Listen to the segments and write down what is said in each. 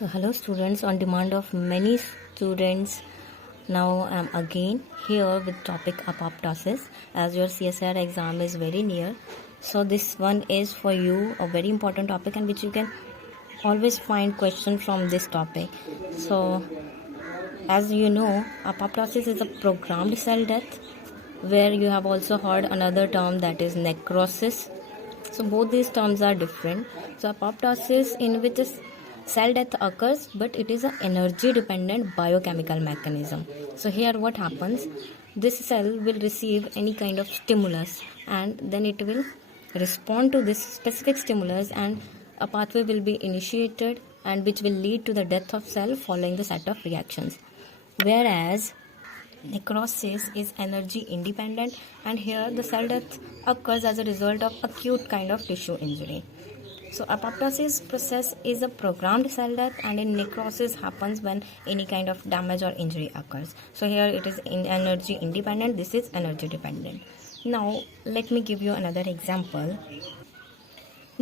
So hello students, on demand of many students, now I'm again here with topic apoptosis as your CSIR exam is very near. So this one is for you a very important topic and which you can always find question from this topic. So as you know, apoptosis is a programmed cell death where you have also heard another term that is necrosis. So both these terms are different. So apoptosis in which is cell death occurs, but it is an energy dependent biochemical mechanism. So here what happens, this cell will receive any kind of stimulus and then it will respond to this specific stimulus and a pathway will be initiated and which will lead to the death of cell following the set of reactions. Whereas necrosis is energy independent, and here the cell death occurs as a result of acute kind of tissue injury. So apoptosis process is a programmed cell death, and in necrosis happens when any kind of damage or injury occurs. So here it is in energy independent, this is energy dependent. Now let me give you another example.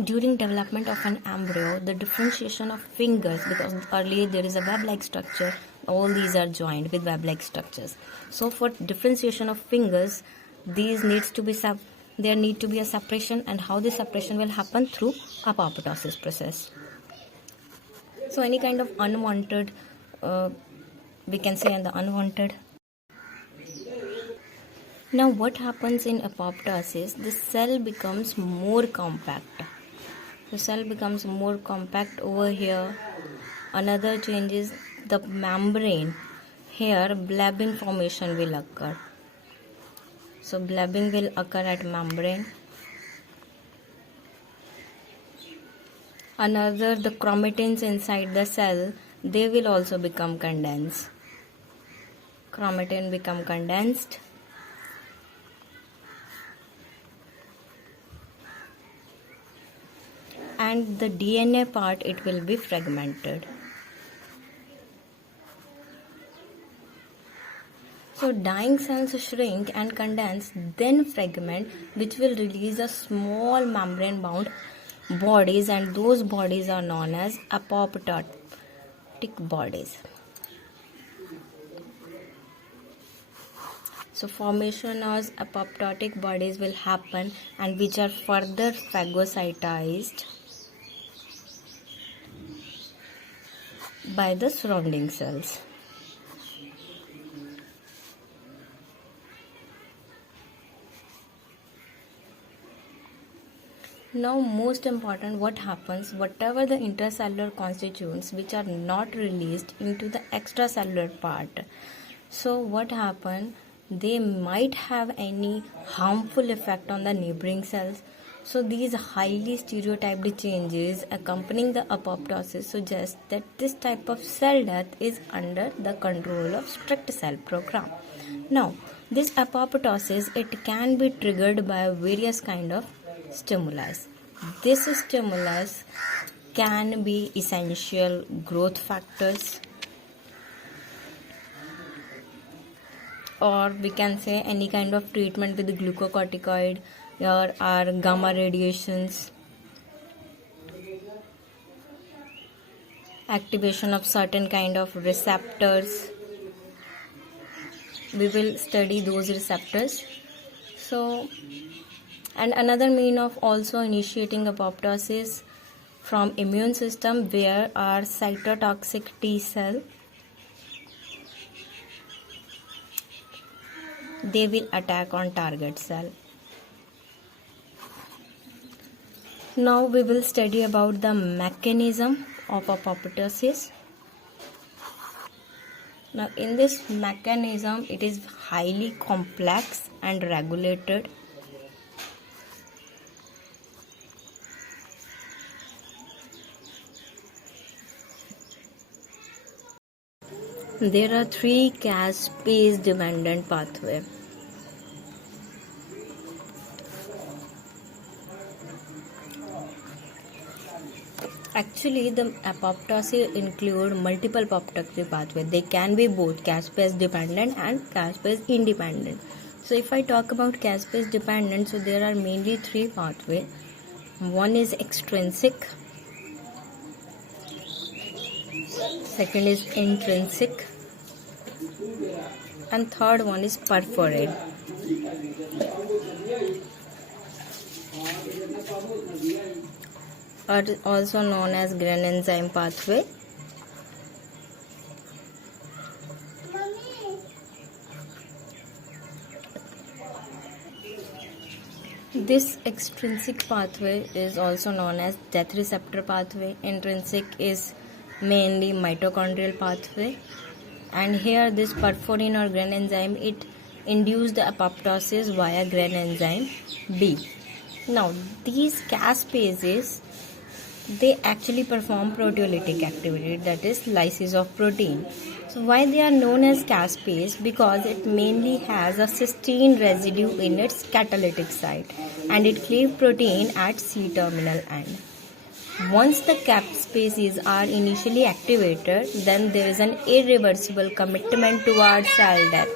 During development of an embryo, the differentiation of fingers, because earlier there is a web-like structure, all these are joined with web-like structures. So for differentiation of fingers, these needs to be there need to be a separation, and how this separation will happen through apoptosis process. So any kind of unwanted, we can say, and the unwanted. Now what happens in apoptosis? The cell becomes more compact. The cell becomes more compact over here. Another change is the membrane. Here blabbing formation will occur. So blabbing will occur at membrane. Another, the chromatins inside the cell, they will also become condensed. Chromatin become condensed. And the DNA part, it will be fragmented. So dying cells shrink and condense, then fragment, which will release a small membrane bound bodies, and those bodies are known as apoptotic bodies. So formation of apoptotic bodies will happen, and which are further phagocytized by the surrounding cells. Now most important, what happens, whatever the intercellular constituents which are not released into the extracellular part, so what happen, they might have any harmful effect on the neighboring cells. So these highly stereotyped changes accompanying the apoptosis suggest that this type of cell death is under the control of strict cell program. Now this apoptosis, it can be triggered by various kind of stimulus. This stimulus can be essential growth factors, or we can say any kind of treatment with the glucocorticoid or gamma radiations, activation of certain kind of receptors. We will study those receptors. So, and another mean of also initiating apoptosis from immune system, where are cytotoxic T cell. They will attack on target cell. Now we will study about the mechanism of apoptosis. Now in this mechanism, it is highly complex and regulated. There are three caspase dependent pathways. Actually, the apoptosis include multiple apoptotic pathways. They can be both caspase dependent and caspase independent. So if I talk about caspase dependent, so there are mainly three pathways. One is extrinsic, second is intrinsic, and third one is perforin. Are also known as Gren enzyme pathway. This extrinsic pathway is also known as death receptor pathway. Intrinsic is mainly mitochondrial pathway, and here this perforin or Gren enzyme, it induces the apoptosis via Gren enzyme B. Now these caspases, they actually perform proteolytic activity, that is lysis of protein. So why they are known as caspase? Because it mainly has a cysteine residue in its catalytic site, and it cleaves protein at C-terminal end. Once the caspases are initially activated, then there is an irreversible commitment towards cell death.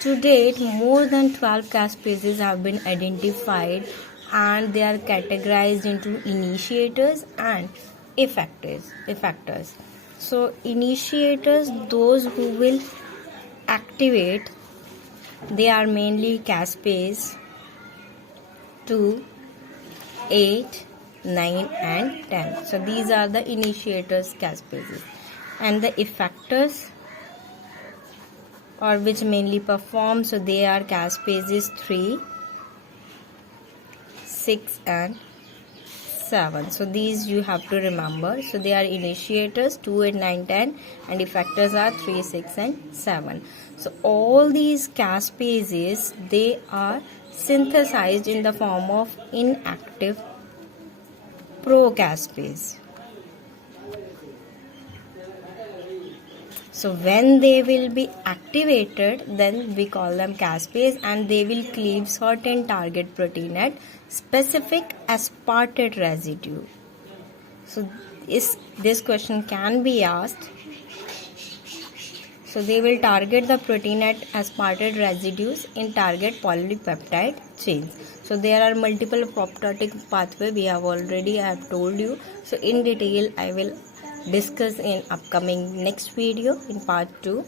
To date, more than 12 caspases have been identified, and they are categorized into initiators and effectors. So initiators, those who will activate, they are mainly caspase 2, 8, 9 and 10. So these are the initiators caspases. And the effectors, or which mainly perform, so they are caspases 3, 6 and 7. So these you have to remember. So they are initiators 2, 8, 9, 10, and effectors are 3, 6 and 7. So all these caspases, they are synthesized in the form of inactive procaspase. So when they will be activated, then we call them caspase, and they will cleave certain target protein at specific aspartate residue. So this question can be asked. So they will target the protein at aspartate residues in target polypeptide chains. So there are multiple apoptotic pathway, I have told you. So in detail I will discuss in upcoming next video in part 2.